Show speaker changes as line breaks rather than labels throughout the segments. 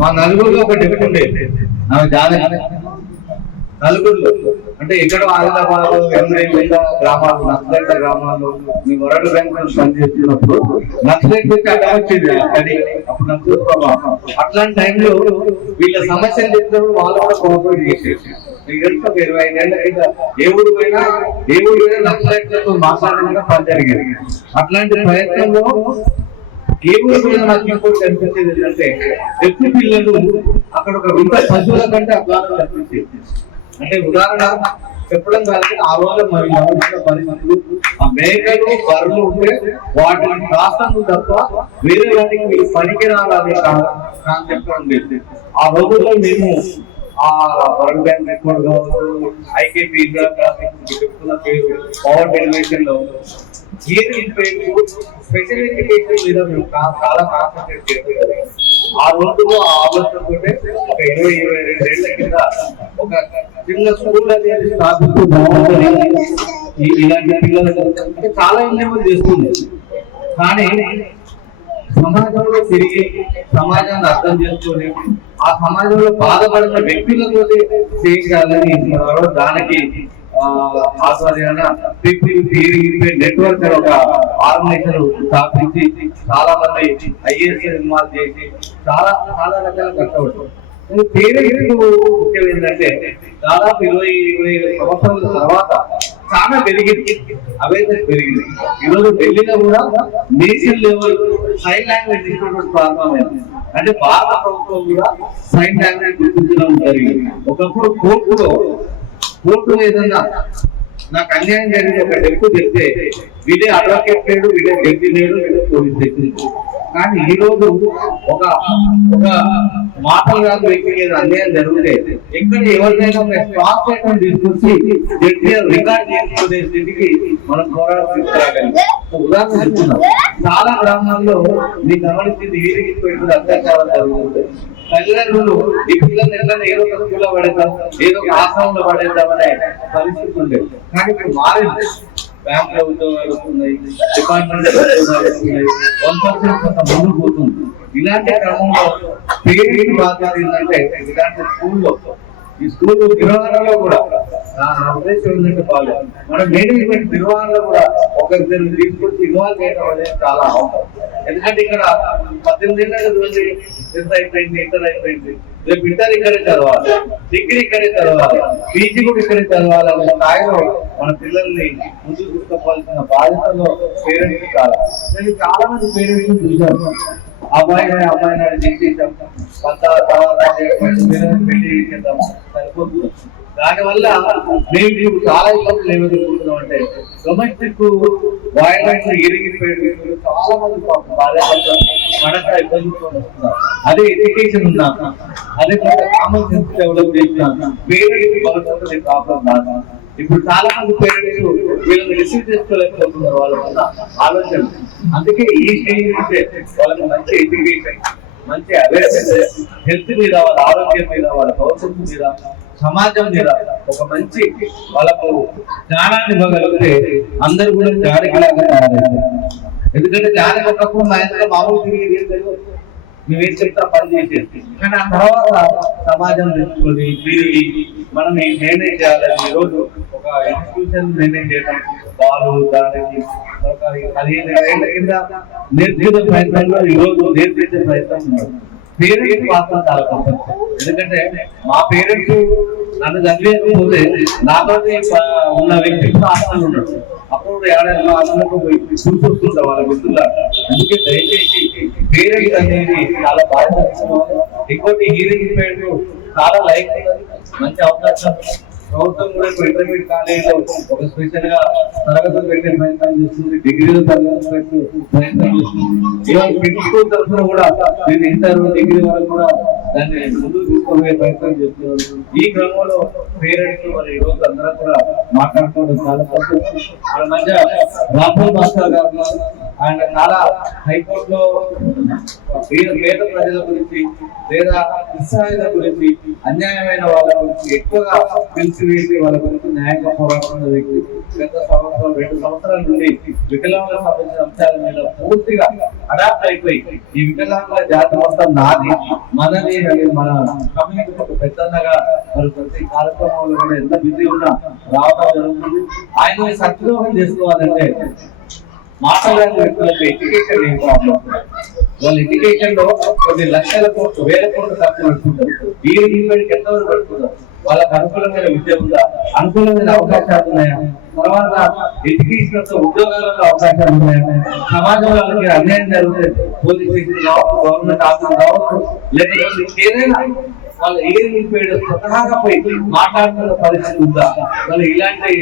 మా నలుగురిలో ఒక డెప్యూటీ ఉండేది. ఆమె జానకి నలుగురులో. అంటే ఇక్కడ ఆదిలాబాద్ ఎంఐ గ్రామాలు నక్సలైట్ గ్రామాల్లో మీ వరల్డ్ బ్యాంక్ పనిచేస్తున్నప్పుడు నక్సలైట్ వచ్చి అక్కడ వచ్చింది అక్కడి అప్పుడు నక్సలైట్ ప్రభావం అట్లాంటి టైంలో వీళ్ళ సమస్యలు చెప్తారు వాళ్ళు కూడా కోఆపరేట్ చేసేసి మీకు ఒక ఇరవై ఐదేళ్ళ కింద ఏ ఊరు పోయినా ఏ ఊరు పోయినా నక్సలైట్లతో మాట్లాడకుండా పని జరిగింది. అట్లాంటి ప్రయత్నంలో ఊరు పోయినా నాకు ఇంకోటి కనిపించేది ఏంటంటే ఎక్కువ పిల్లలు అక్కడ ఒక వింత పశువుల కంటే అద్వానం కనిపించేది అంటే ఉదాహరణ చెప్పడం కాదు ఆ రోజు మరి పరిస్థితులు ఆ మేకలు బర్రెలు ఉంటే వాటిని రాష్ట్రం తప్ప వేరే వాటికి మీరు పనికి రావాలని కాన్సెప్ట్ ఉండేది ఆ రోజుల్లో మేము ఆ world bank network IKP India చెప్తున్న పేరు పవర్ డెలివేషన్లో ఏది పేరు స్పెషల్ ఎడ్యుకేషన్ మీద మేము చాలా కాన్సన్ట్రేట్ చేసేది ఆ రోజుల్లో ఆ ఆలోచనతోటే ఒక ఇరవై ఇరవై రెండు ఏళ్ళ కింద ఒక చిన్న స్కూల్ అనేది స్థాపిస్తూ బాగుంటుంది ఇలాంటి పిల్లలకు అంటే చాలా ఎంజాయ్ చేస్తుంది కానీ సమాజంలో తిరిగి సమాజాన్ని అర్థం చేసుకొని ఆ సమాజంలో బాధపడిన వ్యక్తులతో చేయాలని దానికి ఆ, ఆధ్వర్యాన నెట్వర్క్ అని స్థాపించి చాలా మంది ఐఏఎస్ నిర్మాణం చేసి చాలా చాలా రకాల కష్టపడతారు పేరెంట్స్ ముఖ్యం ఏంటంటే దాదాపు ఇరవై ఇరవై ఐదు సంవత్సరాల తర్వాత చాలా పెరిగింది. అవేర్నెస్ పెరిగింది. ఈరోజు ఢిల్లీలో కూడా national level sign language institute ప్రారంభమైంది. అంటే భారత ప్రభుత్వం కూడా సైన్ లాంగ్వేజ్ గుర్తించడం జరిగింది. ఒకప్పుడు కోర్టులో కోర్టులో ఏదైనా నాకు అన్యాయం జరిగింది ఒక డెప్పు చెప్తే వీడే అడ్వకేట్ లేడు వీడే జడ్జి లేడు వీడే పోలీస్ వ్యక్తి కానీ ఈ రోజు ఒక ఒక మాటలు కాదు వ్యక్తికి ఏదో అన్యాయం జరిగితే ఎక్కడ ఎవరినైనా ఒక స్టాక్ స్టేట్మెంట్ తీసుకొచ్చి రికార్డ్ చేసుకునే స్థితికి మనం పోరాటం తీసుకురాగలం. ఉదాహరణ చెప్తున్నాం. చాలా గ్రామాల్లో మీ గమనించింది వీరికి పెట్టుకుని అత్యాచారం జరుగుతుంది తల్లిదండ్రులు ఈ పిల్లలు ఎట్లా ఏదో ఒక స్కూల్లో పడేద్దాం ఏదో ఒక ఆశ్రమంలో పడేద్దాం అనే పరిస్థితి ఉండేది. కానీ ఇప్పుడు మారింది. బ్యాంక్లో ఉద్యోగాలు వస్తున్నాయి డిపార్ట్మెంట్ ఉద్యోగాలు వస్తున్నాయి వన్ పర్సెంట్ కొంత ముందుకు పోతుంది. ఇలాంటి క్రమంలో పేరెంట్ బాధ్యత ఏంటంటే ఇలాంటి స్కూల్లో ఈ స్కూల్ నిర్వహణలో కూడా. నా ఉద్దేశం ఏంటంటే బాగా మన మేనేజ్మెంట్ నిర్వహణలో కూడా ఒకరిద్దరు తీసుకొచ్చి ఇన్వాల్వ్ చేయడం అనేది చాలా అవసరం. ఎందుకంటే ఇక్కడ పద్దెనిమిది ఏళ్ళ అయిపోయింది ఇంటర్ అయిపోయింది? రేపు ఇంటర్ ఇక్కడే చదవాలి డిగ్రీ ఇక్కడే చదవాలి పీజీ కూడా ఇక్కడే చదవాలి అనే స్థాయిలో మన పిల్లల్ని ముందుకు తీసుకోవాల్సిన బాధ్యతలో పేరెంట్స్ చాలా నేను చాలా మంది పేరెంట్స్ చూశాను అబ్బాయి అమ్మాయి నాడు చేసేసాం కొంత తర్వాత సరిపోతుంది దానివల్ల మేము ఇప్పుడు చాలా ఇబ్బందులు ఏమనుకుంటున్నాం అంటే డొమెస్టిక్ వైలెన్స్ ఎరిగిపోయి చాలా మంది పాపం భార్యాభర్తలు పడక ఇబ్బందులతో అదే ఎడ్యుకేషన్ ఉన్నా అదే కామన్ సెన్స్ డెవలప్ చేసిన పేరెంట్స్ భవిష్యత్తు ప్రాబ్లం కాదు. ఇప్పుడు చాలా మంది పేరెంట్స్ వీళ్ళని రిసీవ్ చేసుకోలేకపోతున్నారు వాళ్ళ వల్ల ఆలోచన. అందుకే ఈ స్టేజ్ నుంచే వాళ్ళకి మంచి ఎడ్యుకేషన్ మంచి అవేర్నెస్ హెల్త్ మీద వాళ్ళ ఆరోగ్యం మీద వాళ్ళ భవిష్యత్తు మీద సమాజం మీద ఒక మంచి వాళ్ళకు జ్ఞానాన్ని ఇవ్వగలిగితే అందరూ కూడా జానకిలాగా తయారవుతారు ఎందుకంటే జానకి ఒకప్పుడు మా ఇంట్లో మామూలు తిరిగి ఏం తెలియదు. నువ్వేం చెప్తా పని చేసేది. కానీ ఆ తర్వాత సమాజం తెలుసుకొని తిరిగి మనం మేనేజ్ చేయాలని ఈరోజు ఒక ఇన్స్టిట్యూషన్ మేనేజ్ చేయడానికి పాలు దానికి నేర్చుకునే ప్రయత్నంలో నేర్పించే ప్రయత్నం పేరెంట్స్ పాత్ర చాలా తప్పదు ఎందుకంటే మా పేరెంట్స్ నన్ను చదివేయకపోతే నాతో ఉన్న వ్యక్తి ఆసనాలు ఉండడం అప్పుడు ఏడాది హాస్టల్కు పోయి వాళ్ళ మిత్రుల. అందుకే దయచేసి పేరెంట్స్ అనేది చాలా బాధ ఇంకోటి హీరింగ్ పేరు చాలా లైక్ మంచి అవకాశం. ప్రభుత్వం కూడా ఇంటర్మీడియట్ కాలేజీలో ఒక స్పెషల్గా తరగతులు పెట్టే ప్రయత్నం చేస్తుంది డిగ్రీలు తరగతులు పెట్టే ప్రయత్నం చేస్తుంది. ఇవాళ మిడ్ స్కూల్ తరఫున కూడా నేను ఇంటర్ డిగ్రీ వరకు కూడా దాన్ని ముందు తీసుకునే ప్రయత్నం చేస్తున్నారు ఈ క్రమంలో పేరెంట్స్ మరి ఈ రోజు అందరూ కూడా మాట్లాడుకోవడం చాలా సంతోషం. మన మధ్య రాహుల్ మాస్టర్ గారు ఉన్నారు. ఆయన చాలా హైకోర్టులో పేద పేద ప్రజల గురించి లేదా నిస్సహాయత గురించి అన్యాయమైన వాళ్ళ గురించి ఎక్కువగా పిలిచివేసి వాళ్ళ గురించి న్యాయంగా పోరాడుతున్న వ్యక్తి గత సంవత్సరం రెండు సంవత్సరాల నుండి వికలాంగులకు సంబంధించిన అంశాల మీద పూర్తిగా అడాప్ట్ అయిపోయి ఈ వికలాంగుల జాతి మొత్తం నాది మనది అని మన కమ్యూనిటీ ఒక పెద్దగా మరి ప్రతి కార్యక్రమంలో కూడా ఎంత బిజీ ఉన్నా రావడం జరుగుతుంది. ఆయన సద్వినియోగం చేసుకోవాలంటే మాట్లాడని వ్యక్తులకు ఎడ్యుకేషన్ ఏం ప్రాబ్లం వాళ్ళ ఎడ్యుకేషన్లో కొన్ని లక్షల కోట్లు వేల కోట్లు ఖర్చు పెట్టుకుంటారు. వీరి ఎంత ఎంతవరకు పెట్టుకుంటారు? వాళ్ళకి అనుకూలమైన విద్య ఉందా? అనుకూలమైన అవకాశాలు ఉన్నాయా? తర్వాత ఎడ్యుకేషన్తో ఉద్యోగాలలో అవకాశాలు ఉన్నాయా? సమాజంలో వాళ్ళకి అన్యాయం జరుగుతుంది. పోలీస్ స్టేషన్ కావచ్చు గవర్నమెంట్ ఆఫీస్ కావచ్చు లేకపోతే ఏదైనా వాళ్ళ ఏది నింపేయడం స్వతహాగా పోయి మాట్లాడుతున్న పరిస్థితి ఉందా? మరి ఇలాంటి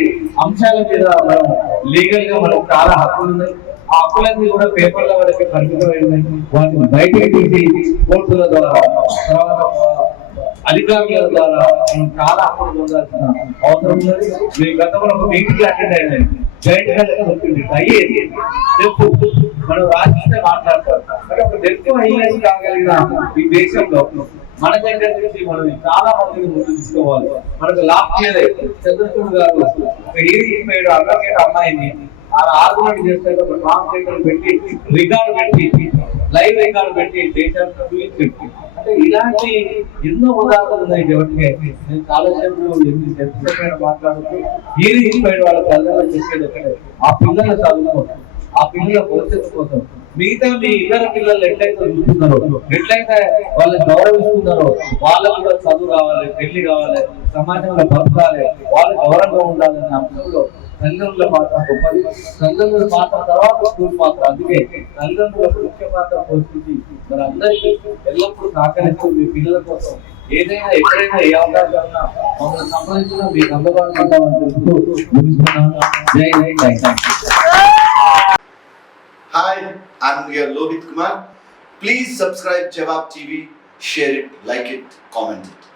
అంశాల మీద మనం లీగల్గా మనకు చాలా హక్కులు ఉన్నాయి. హక్కులన్నీ కూడా పేపర్ల వరకే పరిమితమైనవి వాటిని బయటకు తీసి కోర్టుల ద్వారా తర్వాత అధికారుల ద్వారా మనం చాలా హక్కులు పొందాల్సిన అవసరం ఉన్నది. మేము గతంలో ఒక మీటింగ్ అటెండ్ అయ్యింది జాయింట్గా చెప్పింది అయ్యేది రేపు మనం రాజకీయ మాట్లాడతాం. అంటే ఒక డెత్ అయ్యేది కాగలిగిన ఈ దేశంలో మన దగ్గర నుంచి మనం చాలా మందిని ముందు తీసుకోవాలి. మనకు లాస్ట్ ఇయర్ చంద్రచూడ్ గారు ఒక ఏది ఇచ్చిపోయాడు అడ్వకేట్ అమ్మాయిని ఆ ఆర్గ్యుమెంట్ చేస్తే ఒక ట్రాన్స్లేటర్ పెట్టి రికార్డు పెట్టి లైవ్ రికార్డు పెట్టి దేశానికి చూపించి అంటే ఇలాంటి ఎన్నో ఉదాహరణలు ఉన్నాయి ఎవరికి నేను కాలేజీలో ఎన్ని చర్చమైన మాట్లాడుతూ ఏది ఇచ్చిపోయాడు వాళ్ళ తల్లిదండ్రులు చెప్పేది ఒకటే. ఆ పిల్లల చదువు కోసం ఆ పిల్లల భవిష్యత్తు కోసం మిగతా మీ ఇతర పిల్లలు ఎట్లయితే చూస్తున్నారో ఎట్లయితే వాళ్ళని గౌరవిస్తున్నారో వాళ్ళకు కూడా చదువు కావాలి పెళ్ళి కావాలి సమాజంలో బతకాలి వాళ్ళు గౌరవంగా ఉండాలని అంశంలో తల్లిదండ్రుల పాత్ర గొప్పది తల్లిదండ్రుల పాత్ర తర్వాత స్కూల్ పాత్ర అందుకే తల్లిదండ్రులకు ముఖ్య పాత్ర పోషించి మరి అందరికీ ఎల్లప్పుడూ సహకరిస్తూ మీ పిల్లల కోసం ఏదైనా ఎక్కడైనా ఏ అవకాశం ఉన్నా మమ్మల్ని సంబంధించిన మీకు అందుబాటులో ఉంటామని చెప్తూ ముగిస్తున్నాను జై జై జై hi
Hi, I'm here Lohit Kumar. Please subscribe Jawab TV, share it, like it, comment it.